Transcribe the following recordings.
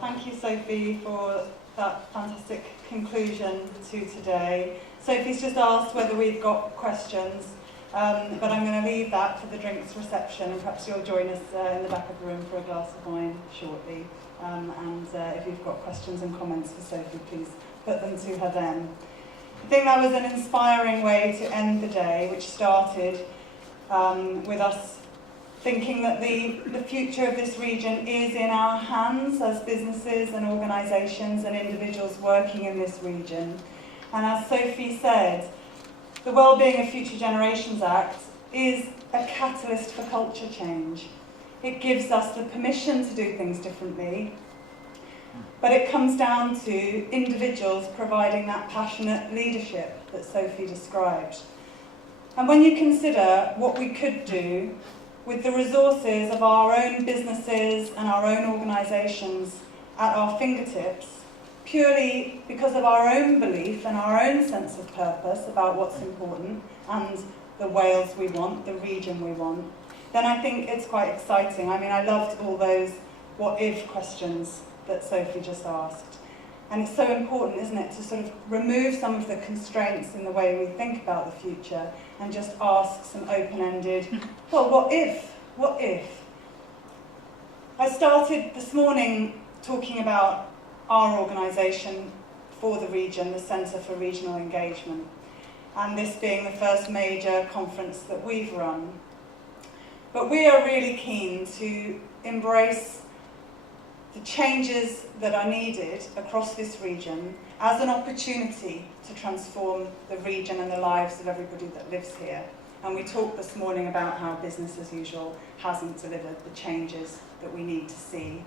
Thank you, Sophie, for that fantastic conclusion to today. Sophie's just asked whether we've got questions, but I'm going to leave that for the drinks reception, and perhaps you'll join us in the back of the room for a glass of wine shortly. And if you've got questions and comments for Sophie, please put them to her then. I think that was an inspiring way to end the day, which started with us thinking that the future of this region is in our hands as businesses and organisations and individuals working in this region. And as Sophie said, the Wellbeing of Future Generations Act is a catalyst for culture change. It gives us the permission to do things differently, but it comes down to individuals providing that passionate leadership that Sophie described. And when you consider what we could do with the resources of our own businesses and our own organisations at our fingertips, purely because of our own belief and our own sense of purpose about what's important and the Wales we want, the region we want, then I think it's quite exciting. I mean, I loved all those what-if questions that Sophie just asked. And it's so important, isn't it, to sort of remove some of the constraints in the way we think about the future and just ask some open-ended, well, what if? What if? I started this morning talking about our organisation for the region, the Centre for Regional Engagement, and this being the first major conference that we've run. But we are really keen to embrace the changes that are needed across this region as an opportunity to transform the region and the lives of everybody that lives here. And we talked this morning about how business as usual hasn't delivered the changes that we need to see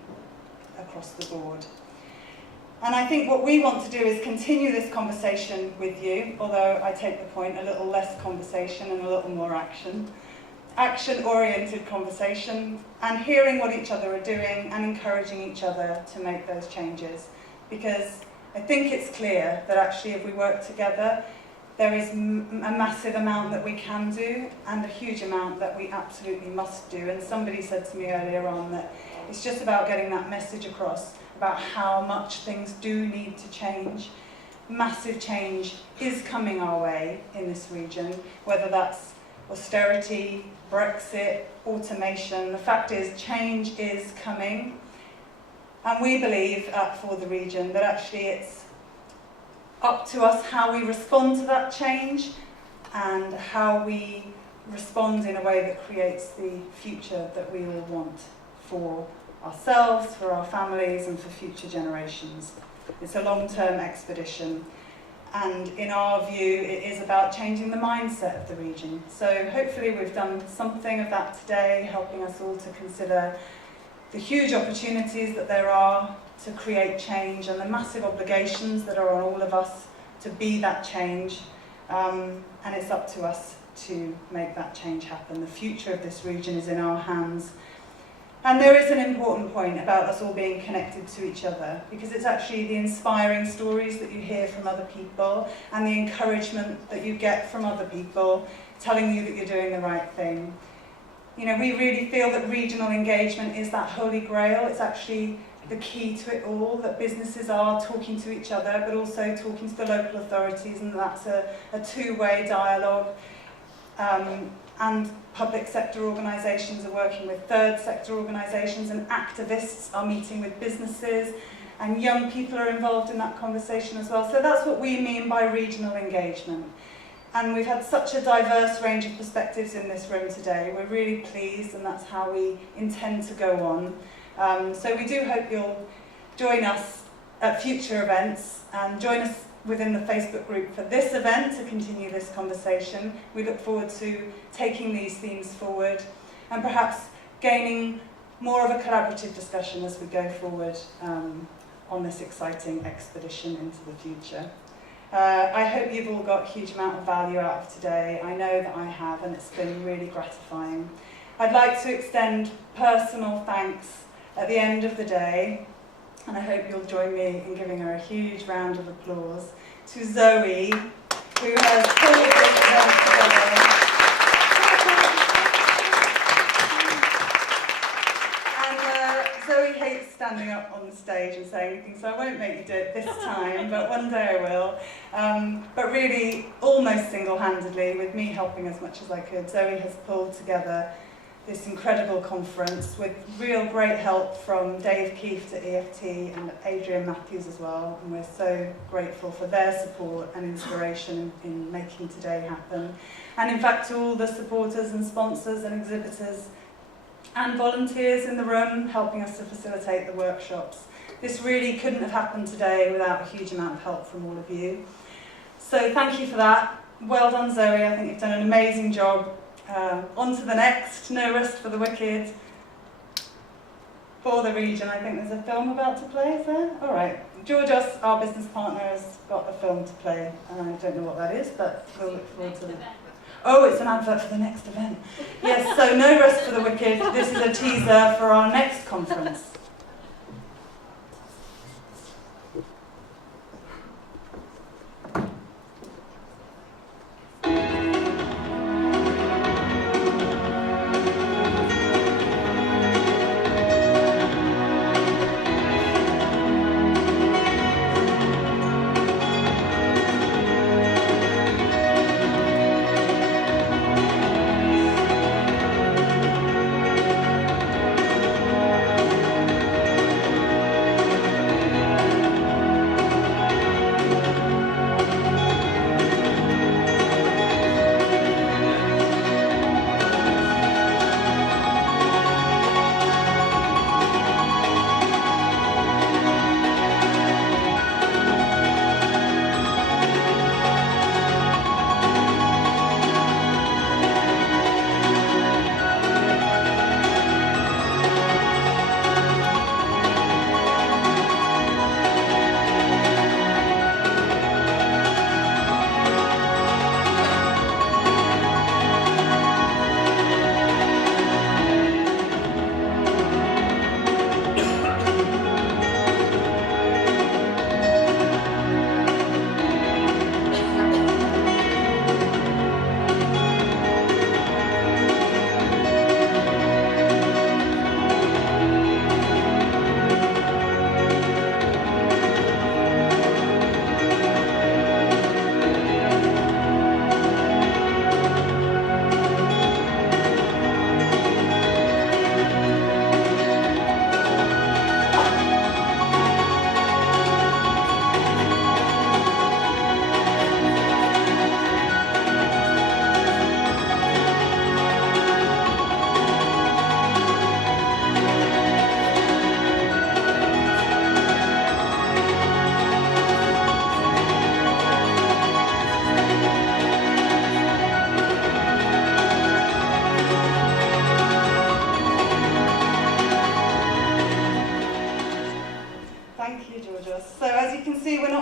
across the board. And I think what we want to do is continue this conversation with you, although I take the point, a little less conversation and a little more action. Action-oriented conversation, and hearing what each other are doing and encouraging each other to make those changes. Because I think it's clear that actually if we work together, there is a massive amount that we can do and a huge amount that we absolutely must do. And somebody said to me earlier on that it's just about getting that message across about how much things do need to change. Massive change is coming our way in this region, whether that's austerity, Brexit, automation. The fact is, change is coming. And we believe for the region that actually it's up to us how we respond to that change and how we respond in a way that creates the future that we all want for ourselves, for our families, and for future generations. It's a long-term expedition. And in our view, it is about changing the mindset of the region. So hopefully we've done something of that today, helping us all to consider the huge opportunities that there are to create change and the massive obligations that are on all of us to be that change. And it's up to us to make that change happen. The future of this region is in our hands. And there is an important point about us all being connected to each other, because it's actually the inspiring stories that you hear from other people and the encouragement that you get from other people telling you that you're doing the right thing. You know, we really feel that regional engagement is that holy grail. It's actually the key to it all, that businesses are talking to each other, but also talking to the local authorities, and that's a two-way dialogue. And public sector organisations are working with third sector organisations, and activists are meeting with businesses, and young people are involved in that conversation as well. So that's what we mean by regional engagement. And we've had such a diverse range of perspectives in this room today. We're really pleased, and that's how we intend to go on. So we do hope you'll join us at future events and join us within the Facebook group for this event to continue this conversation. We look forward to taking these themes forward and perhaps gaining more of a collaborative discussion as we go forward on this exciting expedition into the future. I hope you've all got a huge amount of value out of today. I know that I have, and it's been really gratifying. I'd like to extend personal thanks at the end of the day, and I hope you'll join me in giving her a huge round of applause, to Zoe, who has pulled this event together. Zoe hates standing up on the stage and saying anything, so I won't make you do it this time, but one day I will. But really, almost single-handedly, with me helping as much as I could, Zoe has pulled together this incredible conference with real great help from Dave Keefe to EFT and Adrian Matthews as well, and we're so grateful for their support and inspiration in making today happen. And in fact, to all the supporters and sponsors and exhibitors and volunteers in the room helping us to facilitate the workshops. This really couldn't have happened today without a huge amount of help from all of you. So thank you for that. Well done, Zoe. I think you've done an amazing job. On to the next, No Rest for the Wicked. For the region, I think there's a film about to play, is there? All right. Georgios, our business partner, has got a film to play. I don't know what that is, but we'll look forward to it. Oh, it's an advert for the next event. Yes, so No Rest for the Wicked. This is a teaser for our next conference.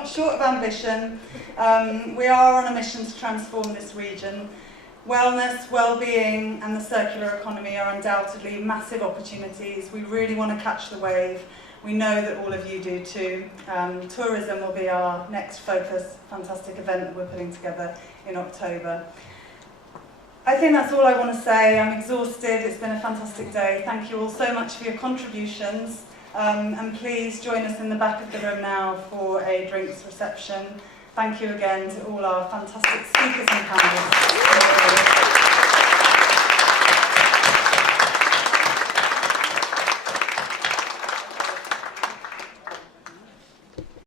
Short of ambition, we are on a mission to transform this region. Wellness, well-being and the circular economy are undoubtedly massive opportunities. We really want to catch the wave. We know that all of you do too. Tourism will be our next focus, fantastic event that we're putting together in October. I think that's all I want to say. I'm exhausted. It's been a fantastic day. Thank you all so much for your contributions. And please join us in the back of the room now for a drinks reception. Thank you again to all our fantastic speakers and panelists.